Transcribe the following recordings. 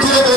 2-2,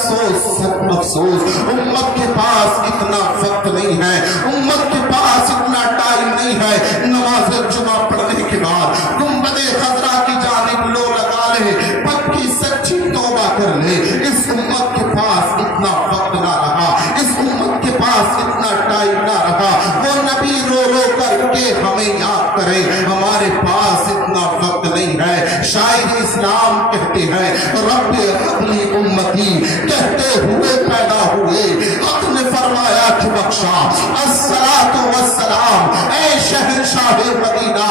افسوس سب افسوس، امت کے پاس اتنا وقت نہیں ہے، امت کے پاس اتنا ٹائم نہیں ہے، نماز جمعہ پڑھنے کے بعد گنبد خضرا کی جانب لو لگا لے، پکی سچی توبہ کر لے۔ اس امت کے پاس اتنا وقت نہ رہا، اس امت کے پاس اتنا ٹائم نہ رہا، وہ نبی رو رو کر کے ہمیں یاد کرے، ہمارے پاس اتنا وقت نہیں ہے۔ شاعر اسلام کہتے ہیں رب اپنی امتی کہتے ہوئے پیدا ہوئے، حق نے فرمایا کہ بخشا، الصلاۃ والسلام اے شہنشاہ مدینہ،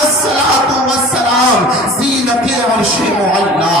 الصلاۃ والسلام زینت عرش معلا،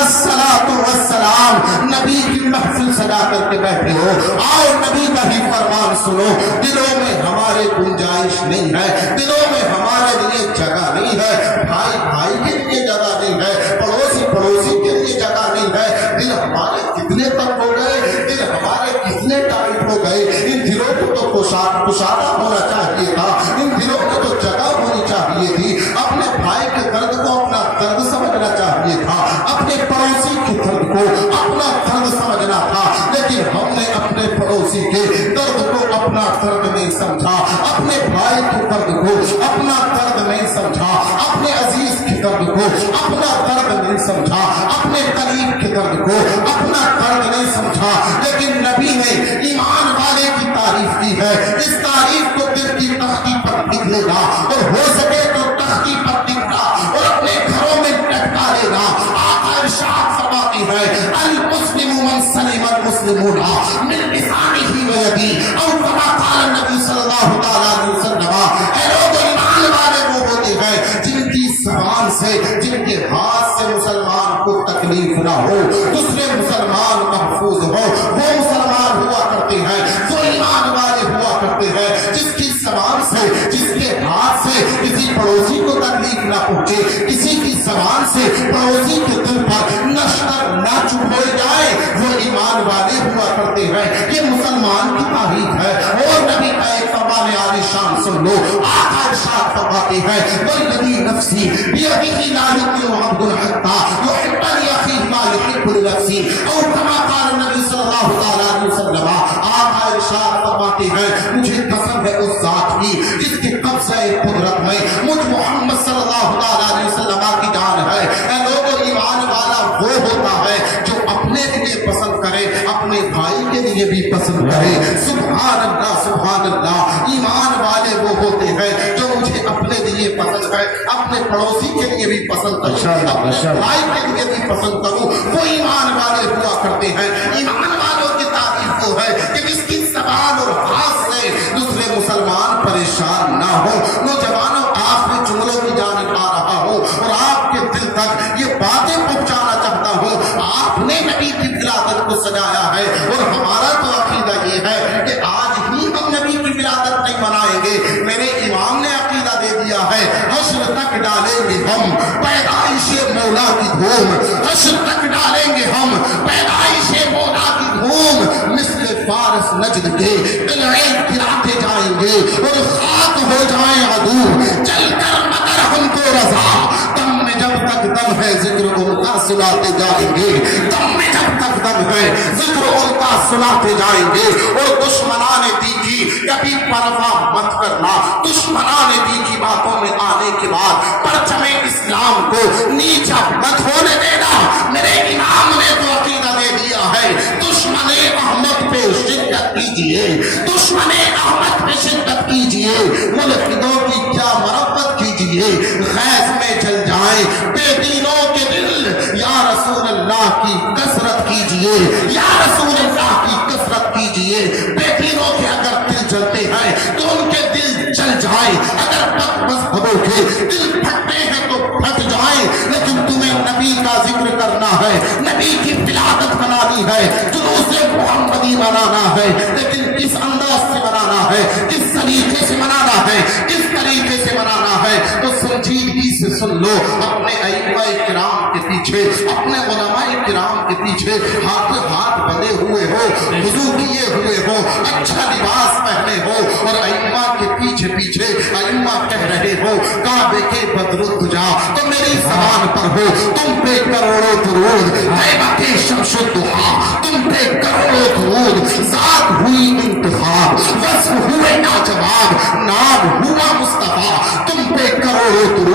الصلاۃ والسلام نبی کی محفل سجا کر کے بیٹھے ہو، آؤ نبی کا ہی فرمان سنو۔ دلوں میں ہمارے گنجائش نہیں ہے، دلوں میں ہمارے لیے جگہ نہیں ہے، بھائی بھائی کے لیے جگہ نہیں ہے، پڑوسی پڑوسی کے لیے جگہ نہیں ہے۔ دل ہمارے کتنے تک ہو گئے، دل ہمارے کتنے ٹائٹ ہو گئے، ان دلوں کو تو کشادہ ہونا چاہیے تھا، ان دلوں کو تو جگہ ہونی چاہیے تھی، اپنے بھائی کے درد کو اپنا درد سمجھنا چاہیے تھا، اپنے پڑوسی کے درد کو اپنا درد سمجھنا تھا، لیکن ہم نے اپنے پڑوسی کے درد کو اپنا درد نہیں سمجھا، اپنے بھائی کے درد کو اپنا درد نہیں سمجھا، اپنے عزیز کے درد کو اپنا درد نہیں سمجھا، اپنے قریب کے درد کو اپنا درد نہیں سمجھا۔ لیکن نبی نے ایمان والے کی تعریف کی ہے، اس تعریف کو دل کی تختی پر لکھ لینا، اور ہو سکے تو تختی پر لکھنا اور اپنے گھروں میں لٹکا لینا۔ آقا ارشاد فرماتی ہے المسلم من سلم المسلمون من لسانه ويده، اور کما قال نبی صلی اللہ تعالی علیہ وسلم، اے لوگ ایمان والے وہ ہوتے ہیں جن کی زبان سے، جن کے ہاتھ سے مسلمان کو تکلیف نہ ہو، دوسرے مسلمان محفوظ ہو، وہ مسلمان ہوا کرتے ہیں، وہ ایمان والے ہوا کرتے ہیں جس کی زبان سے، جس کے ہاتھ سے کسی پڑوسی کو تکلیف نہ پہنچے، کسی کی زبان سے پڑوسی کے دل پر نشتر نہ چبھے جائے، وہ ایمان والے ہوا کرتے ہیں۔ یہ مسلمان کی تعریف ہے۔ اور نبی کا ایک فرمان عالی شان سن لو، آقا ارشاد فرماتے ہیں والذی نفسی بیدہ لا یؤمن عبد حتی یحب لأخیہ ما یحب لنفسہ، اور کما قال نبی صلی اللہ تعالی علیہ وسلم، آقا ارشاد فرماتے ہیں مجھے قسم ہے اس ذات کی جس کے قبضہ قدرت میں مجھ محمد صلی اللہ تعالی علیہ وسلم کی جان ہے۔ اے لوگوں، ایمان والا وہ ہوتا ہے جو اپنے لیے پسند کرے، اپنے بھائی کے لیے بھی پسند کرے۔ سبحان اللہ سبحان اللہ، ایمان والے وہ ہوتے ہیں جو مجھے اپنے لیے پسند کرے، اپنے پڑوسی کے لیے بھی پسند کرے، اپنے بھائی کے لیے بھی پسند کروں، وہ ایمان والے ہوا کرتے ہیں۔ ایمان والوں کی تعریف وہ ہے کہ جس کی زبان اور ہاتھ سے دوسرے مسلمان پریشان نہ ہو۔ نوجوانوں، آخری جملوں کی جانب آ رہا ہوں اور آپ کے دل تک یہ باتیں پہنچانا چاہتا ہوں۔ آپ نے نبی کی ولادت کو سجایا ہے، اور ہمارا تو عقیدہ یہ ہے کہ آج ہی ہم نبی کی ولادت نہیں منائیں گے۔ میرے امام نے عقیدہ دے دیا ہے حشر تک ڈالیں گے ہم پیدائش مولا کی دھوم، حشر تک ڈالیں گے ہم پیدائش مولا کی دھوم، مثل فارس نجد کے قلعے گراتے جائیں گے اور خاک ہو جائیں عدو، چل کر مگر ہم کو رضا، دم میں جب تک دم ہے ذکر ان کا سناتے جائیں گے، دم میں جب تک دم ہے ذکر ان کا سناتے جائیں گے۔ اور دشمنان دی کی کبھی پرواہ مت کرنا، دشمنان دی کی باتوں میں آنے کے بعد پرچم اسلام کو نیچا مت ہونے دینا۔ میرے امام نے تو عقیدہ دے دیا ہے دشمن احمد پہ شدت کیجئے، دشمن احمد پہ شدت کیجئے، ملحدوں کی کیا مربت کیجئے، خیز میں جل جائیں بے دینوں کے دل، یا رسول اللہ کی کثرت کیجئے، یا رسول اللہ کی کثرت کیجئے۔ بے دینوں کے اگر دل جلتے ہیں تو ان کے دل جل جائیں، اگر بد مذہبوں کے دل پھٹتے ہیں تو پھٹ جائیں، لیکن تمہیں نبی کا ذکر کرنا ہے، نبی کی ولادت منانی ہے، جلوس محمدی منانا ہے، لیکن کس انداز سے منانا ہے، کس طریقے سے منانا ہے، کس طریقے سے منانا ہے، تو سنجیدگی سے سن لو۔ اپنے ائمہ کرام کے پیچھے، اپنے علماء کرام کے پیچھے ہاتھ ہاتھ بندھے ہوئے ہو، وضو کیے ہوئے ہو، اچھا لباس پہنے ہو، اور ائمہ کے پیچھے پیچھے ائمہ کہہ رہے ہو کعبے کے بدرود جا، تو میری زبان پر ہو تم پہ کروڑوں درود، طیبہ کے شمس و ضحیٰ تم پہ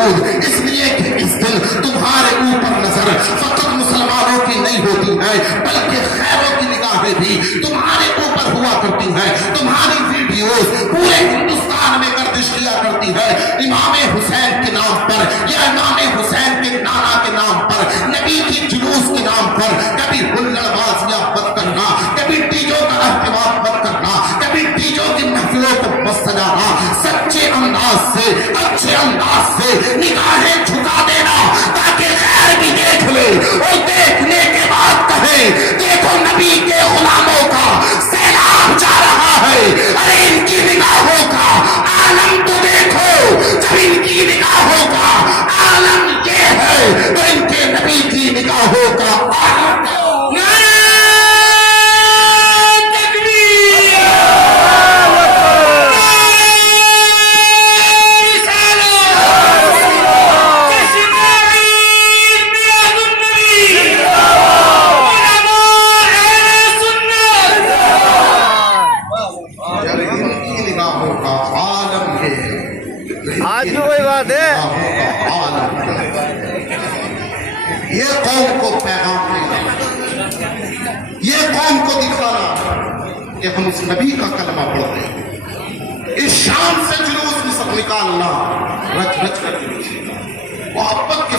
موجود، اس لیے کہ اس دن تمہارے اوپر نظر فقط مسلمانوں کی نہیں ہوتی ہے بلکہ خیروں کی نگاہیں بھی تمہارے اوپر ہوا کرتی ہیں. تمہاری ویڈیوز پورے ہندوستان میں گردش کیا کرتی ہے امام حسین کے نام پر یا امام حسین کے نانا کے نام پر، نبی کی جلوس کے نام پر. کبھی ہلڑ بازیاں مت کرنا، کبھی ڈیجوں کا اہتمام مت کرنا، کبھی ڈیجوں کی محفلوں کو مت سجانا. سچے انداز سے، اچھے انداز سے نگاہیں جھکا دینا تاکہ خیر بھی دیکھ لے اور دیکھنے کے بعد کہے دیکھو نبی کے غلاموں کا سیلاب جا رہا ہے. ارے ان کی نگاہوں کا عالم تو دیکھو، جب ان کی نگاہوں کا عالم یہ ہے تو ان کے نبی کی نگاہوں کا عالم آج بھی وہی بات ہے. یہ قوم کو پیغام دینا، یہ قوم کو دکھانا کہ ہم اس نبی کا کلمہ پڑھتے ہیں. اس شان سے جلوس نکالنا، رچ رچ کر جلوس محبت کے